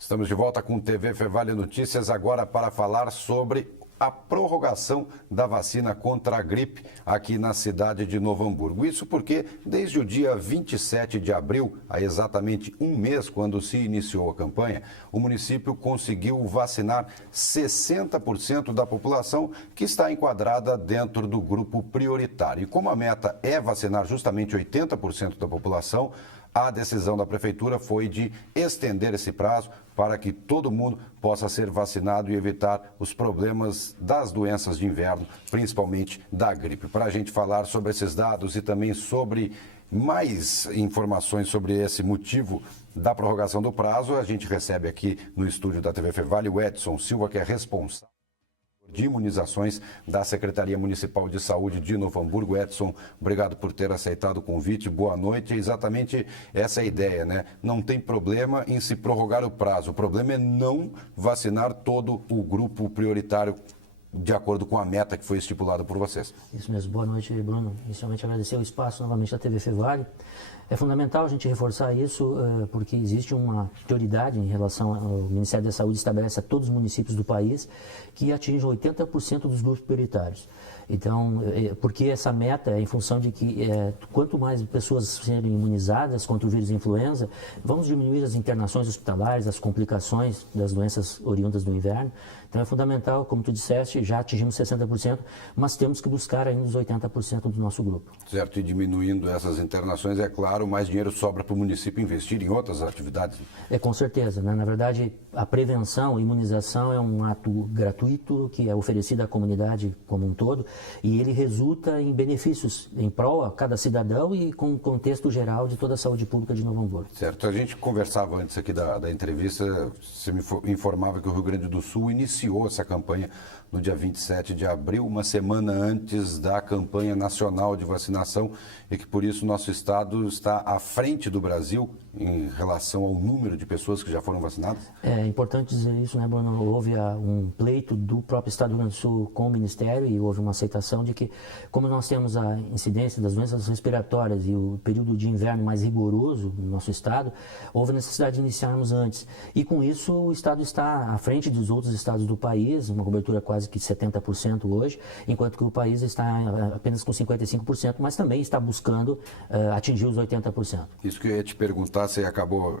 Estamos de volta com o TV Fevale Notícias, agora para falar sobre a prorrogação da vacina contra a gripe aqui na cidade de Novo Hamburgo. Isso porque, desde o dia 27 de abril, há exatamente um mês, quando se iniciou a campanha, o município conseguiu vacinar 60% da população que está enquadrada dentro do grupo prioritário. E como a meta é vacinar justamente 80% da população, a decisão da Prefeitura foi de estender esse prazo para que todo mundo possa ser vacinado e evitar os problemas das doenças de inverno, principalmente da gripe. Para a gente falar sobre esses dados e também sobre mais informações sobre esse motivo da prorrogação do prazo, a gente recebe aqui no estúdio da TV Fevale o Edson Silva, que é responsável de imunizações da Secretaria Municipal de Saúde de Novo Hamburgo. Edson, obrigado por ter aceitado o convite, boa noite. É exatamente essa a ideia, né? Não tem problema em se prorrogar o prazo, o problema é não vacinar todo o grupo prioritário de acordo com a meta que foi estipulada por vocês. Isso mesmo, boa noite, Bruno. Inicialmente agradecer o espaço novamente da TV Fevale. É fundamental a gente reforçar isso porque existe uma prioridade em relação ao Ministério da Saúde, estabelece a todos os municípios do país que atinjam 80% dos grupos prioritários. Então, porque essa meta é em função de que quanto mais pessoas serem imunizadas contra o vírus influenza, vamos diminuir as internações hospitalares, as complicações das doenças oriundas do inverno. Então é fundamental, como tu disseste, já atingimos 60%, mas temos que buscar ainda os 80% do nosso grupo. Certo, e diminuindo essas internações, é claro, mais dinheiro sobra para o município investir em outras atividades. Com certeza, né? Na verdade, a prevenção, a imunização é um ato gratuito que é oferecido à comunidade como um todo e ele resulta em benefícios em prol a cada cidadão e com o contexto geral de toda a saúde pública de Novo Hamburgo. Certo, a gente conversava antes aqui da entrevista, você me informava que o Rio Grande do Sul iniciou essa campanha no dia 27 de abril, uma semana antes da campanha nacional de vacinação, e que por isso nosso estado está à frente do Brasil em relação ao número de pessoas que já foram vacinadas? É importante dizer isso, né, Bruno? Houve um pleito do próprio Estado do Rio Grande do Sul com o Ministério e houve uma aceitação de que, como nós temos a incidência das doenças respiratórias e o período de inverno mais rigoroso no nosso estado, houve necessidade de iniciarmos antes. E com isso o estado está à frente dos outros estados do país, uma cobertura quase que 70% hoje, enquanto que o país está apenas com 55%, mas também está buscando atingir os 80%. Isso que eu ia te perguntar, você acabou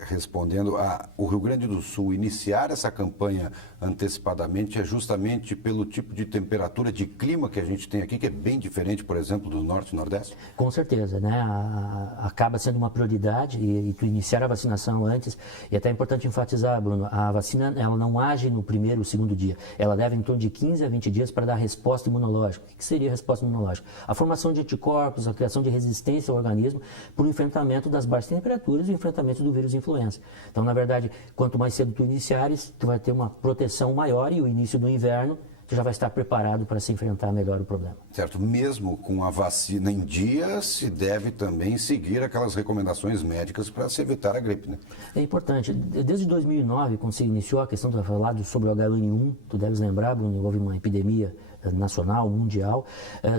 respondendo. O Rio Grande do Sul iniciar essa campanha antecipadamente é justamente pelo tipo de temperatura, de clima que a gente tem aqui, que é bem diferente, por exemplo, do Norte e Nordeste? Com certeza, né? Acaba sendo uma prioridade e tu iniciar a vacinação antes, e até é importante enfatizar, Bruno, a vacina ela não age no primeiro ou segundo dia, ela leva em torno de 15 a 20 dias para dar resposta imunológica. O que seria a resposta imunológica? A formação de anticorpos, a criação de resistência ao organismo para o enfrentamento das baixas temperaturas e o enfrentamento do vírus influenza. Então, na verdade, quanto mais cedo tu iniciares, tu vai ter uma proteção maior e o início do inverno tu já vai estar preparado para se enfrentar melhor o problema. Certo. Mesmo com a vacina em dia, se deve também seguir aquelas recomendações médicas para se evitar a gripe, né? É importante. Desde 2009, quando se iniciou a questão do falado sobre o H1N1, tu deves lembrar, Bruno, houve uma epidemia nacional, mundial,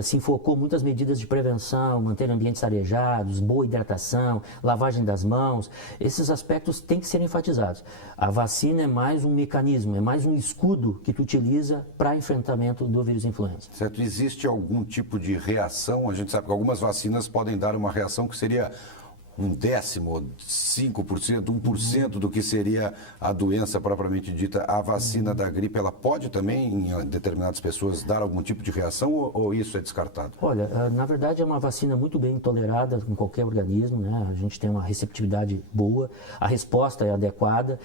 se enfocou muitas medidas de prevenção, manter ambientes arejados, boa hidratação, lavagem das mãos. Esses aspectos têm que ser enfatizados. A vacina é mais um mecanismo, é mais um escudo que tu utiliza para enfrentamento do vírus influenza. Certo. Existe algum tipo de reação? A gente sabe que algumas vacinas podem dar uma reação que seria 1/10, 5%, 1% do que seria a doença propriamente dita. A vacina da gripe, ela pode também, em determinadas pessoas, dar algum tipo de reação ou isso é descartado? Olha, na verdade é uma vacina muito bem tolerada em qualquer organismo, né? A gente tem uma receptividade boa, a resposta é adequada.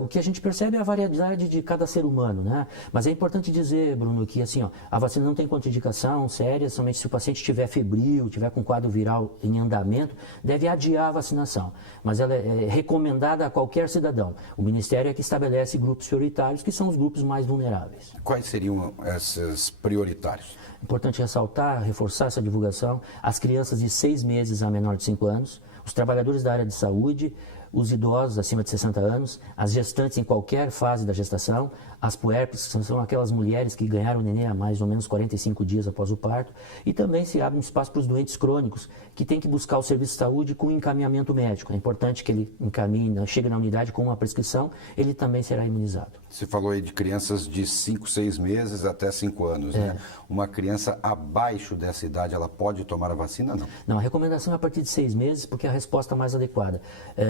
O que a gente percebe é a variedade de cada ser humano, né? Mas é importante dizer, Bruno, que assim, a vacina não tem contraindicação séria, somente se o paciente estiver febril, estiver com quadro viral em andamento, deve adiar a vacinação, mas ela é recomendada a qualquer cidadão. O Ministério é que estabelece grupos prioritários, que são os grupos mais vulneráveis. Quais seriam esses prioritários? Importante ressaltar, reforçar essa divulgação, as crianças de 6 meses a menor de 5 anos, os trabalhadores da área de saúde, os idosos acima de 60 anos, as gestantes em qualquer fase da gestação, as puérperas, que são aquelas mulheres que ganharam o neném há mais ou menos 45 dias após o parto, e também se abre um espaço para os doentes crônicos, que têm que buscar o serviço de saúde com encaminhamento médico. É importante que ele encaminhe, chegue na unidade com uma prescrição, ele também será imunizado. Você falou aí de crianças de 5, 6 meses até 5 anos, né? Uma criança abaixo dessa idade, ela pode tomar a vacina, não? Não, a recomendação é a partir de 6 meses, porque é a resposta mais adequada.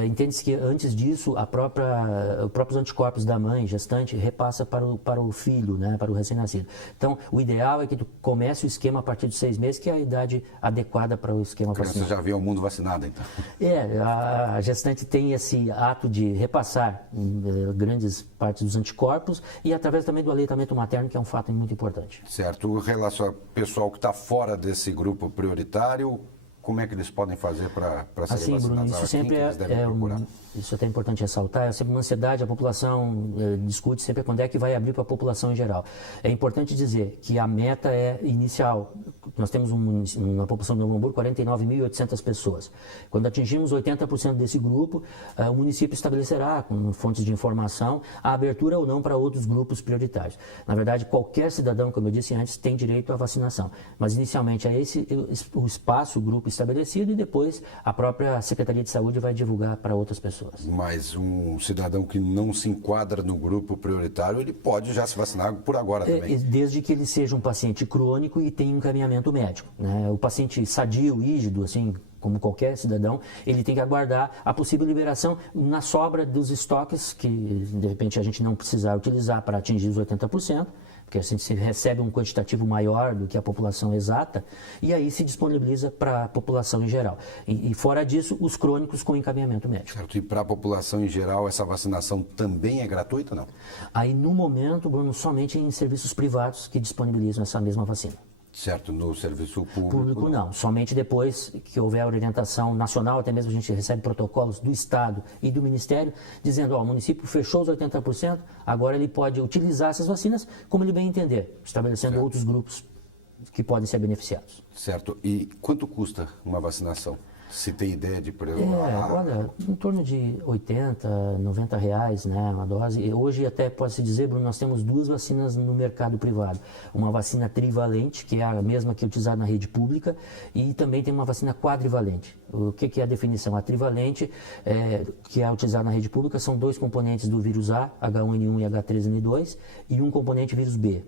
Entende-se que antes disso, os próprios anticorpos da mãe gestante repassa para o filho, né, para o recém-nascido. Então, o ideal é que tu comece o esquema a partir de 6 meses, que é a idade adequada para o esquema vacinal. A criança já veio ao mundo vacinada, então. A gestante tem esse ato de repassar grandes partes dos anticorpos e através também do aleitamento materno, que é um fato muito importante. Certo. Em relação ao pessoal que está fora desse grupo prioritário, como é que eles podem fazer para serem vacinados? Bruno, isso sempre isso é até importante ressaltar, é sempre uma ansiedade, a população discute sempre quando é que vai abrir para a população em geral. É importante dizer que a meta é inicial. Nós temos na população de Novo Hamburgo 49.800 pessoas. Quando atingirmos 80% desse grupo, o município estabelecerá, com fontes de informação, a abertura ou não para outros grupos prioritários. Na verdade, qualquer cidadão, como eu disse antes, tem direito à vacinação. Mas inicialmente é esse o espaço, o grupo estabelecido, e depois a própria Secretaria de Saúde vai divulgar para outras pessoas. Mas um cidadão que não se enquadra no grupo prioritário, ele pode já se vacinar por agora também? Desde que ele seja um paciente crônico e tenha um encaminhamento médico, né? O paciente sadio, rígido, assim, como qualquer cidadão, ele tem que aguardar a possível liberação na sobra dos estoques que, de repente, a gente não precisar utilizar para atingir os 80%, porque a gente recebe um quantitativo maior do que a população exata, e aí se disponibiliza para a população em geral. E fora disso, os crônicos com encaminhamento médico. Certo. E para a população em geral, essa vacinação também é gratuita, não? Aí, no momento, Bruno, somente em serviços privados que disponibilizam essa mesma vacina. Certo, no serviço público? Público não, somente depois que houver a orientação nacional, até mesmo a gente recebe protocolos do Estado e do Ministério, dizendo, o município fechou os 80%, agora ele pode utilizar essas vacinas como ele bem entender, estabelecendo outros grupos que podem ser beneficiados. Certo, e quanto custa uma vacinação? Se tem ideia de preço? Olha, em torno de 80, 90 reais, né, uma dose. E hoje até pode-se dizer, Bruno, nós temos 2 vacinas no mercado privado. Uma vacina trivalente, que é a mesma que é utilizada na rede pública, e também tem uma vacina quadrivalente. O que é a definição? A trivalente, que é utilizada na rede pública, são 2 componentes do vírus A, H1N1 e H3N2, e um componente vírus B.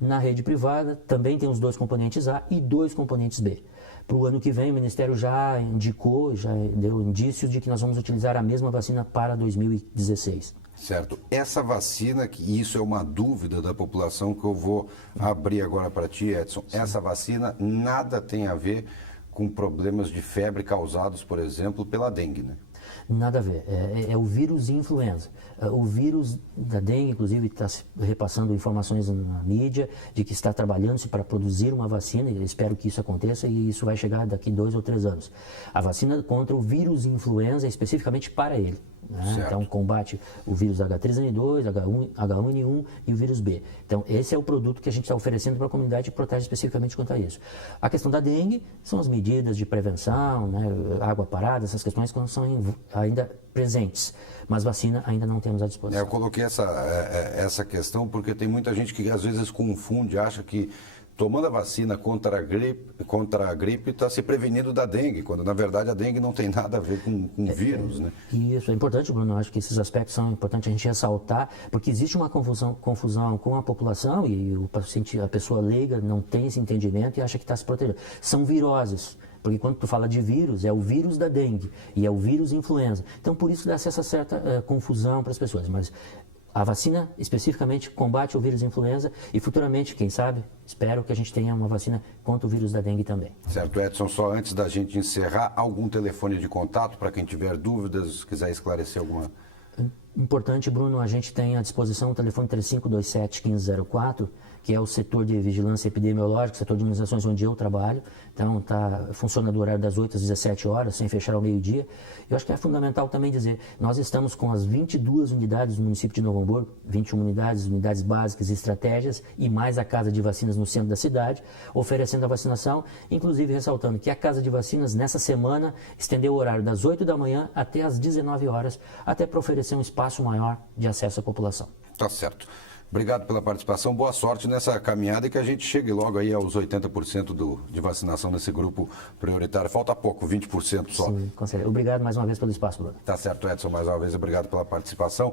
Na rede privada, também tem os 2 componentes A e 2 componentes B. Para o ano que vem, o Ministério já indicou, já deu indícios de que nós vamos utilizar a mesma vacina para 2016. Certo. Essa vacina, que isso é uma dúvida da população que eu vou abrir agora para ti, Edson. Sim. Essa vacina nada tem a ver com problemas de febre causados, por exemplo, pela dengue, né? Nada a ver. É o vírus influenza. O vírus da dengue, inclusive, está repassando informações na mídia de que está trabalhando-se para produzir uma vacina, e espero que isso aconteça, e isso vai chegar daqui 2 ou 3 anos. A vacina contra o vírus influenza é especificamente para ele. Né? Então, combate o vírus H3N2, H1N1 e o vírus B. Então, esse é o produto que a gente está oferecendo para a comunidade e protege especificamente contra isso. A questão da dengue são as medidas de prevenção, né? Água parada, essas questões que são ainda presentes, mas vacina ainda não temos à disposição. Eu coloquei essa questão porque tem muita gente que às vezes confunde, acha que tomando a vacina contra a gripe está se prevenindo da dengue, quando na verdade a dengue não tem nada a ver com vírus, né? Isso é importante, Bruno. Eu acho que esses aspectos são importantes a gente ressaltar, porque existe uma confusão com a população e o paciente, a pessoa leiga não tem esse entendimento e acha que está se protegendo. São viroses. Porque quando tu fala de vírus, é o vírus da dengue e é o vírus influenza. Então, por isso dá-se essa certa confusão para as pessoas. Mas a vacina, especificamente, combate o vírus influenza e futuramente, quem sabe, espero que a gente tenha uma vacina contra o vírus da dengue também. Certo, Edson, só antes da gente encerrar, algum telefone de contato para quem tiver dúvidas, quiser esclarecer alguma... importante, Bruno, a gente tem à disposição o telefone 3527-1504, que é o setor de vigilância epidemiológica, setor de imunizações onde eu trabalho. Então, funciona do horário das 8 às 17 horas, sem fechar ao meio-dia. Eu acho que é fundamental também dizer, nós estamos com as 22 unidades do município de Novo Hamburgo, 21 unidades básicas e estratégias, e mais a Casa de Vacinas no centro da cidade, oferecendo a vacinação, inclusive ressaltando que a Casa de Vacinas, nessa semana, estendeu o horário das 8 da manhã até às 19 horas, até para oferecer um espaço maior de acesso à população. Tá certo. Obrigado pela participação, boa sorte nessa caminhada e que a gente chegue logo aí aos 80% de vacinação nesse grupo prioritário. Falta pouco, 20% só. Sim, com certeza. Obrigado mais uma vez pelo espaço, Bruno. Tá certo, Edson, mais uma vez, obrigado pela participação.